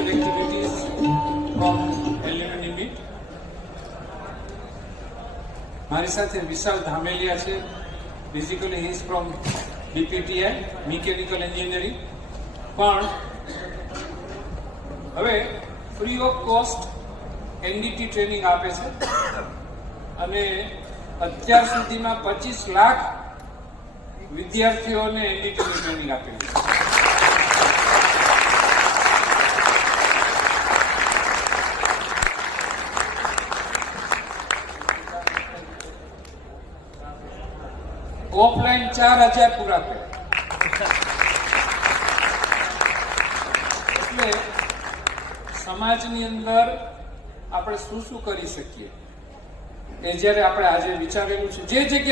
social activities from alumni meet. મારી સાથે વિશાલ ધામેલિયા છે. Basically he is from BPTI mechanical engineering. પણ હવે free of cost NDT training આપે છે અને અત્યાર સુધીમાં 25 લાખ વિદ્યાર્થીઓને NDT ની ટ્રેનિંગ આપેલી છે. ઓફલાઈન 4000 પૂરા કર્યા. એટલે સમાજની અંદર આપણે શું શું કરી શકીએ એ જ્યારે આપણે આજે વિચારેલું છે, જે જગ્યાએ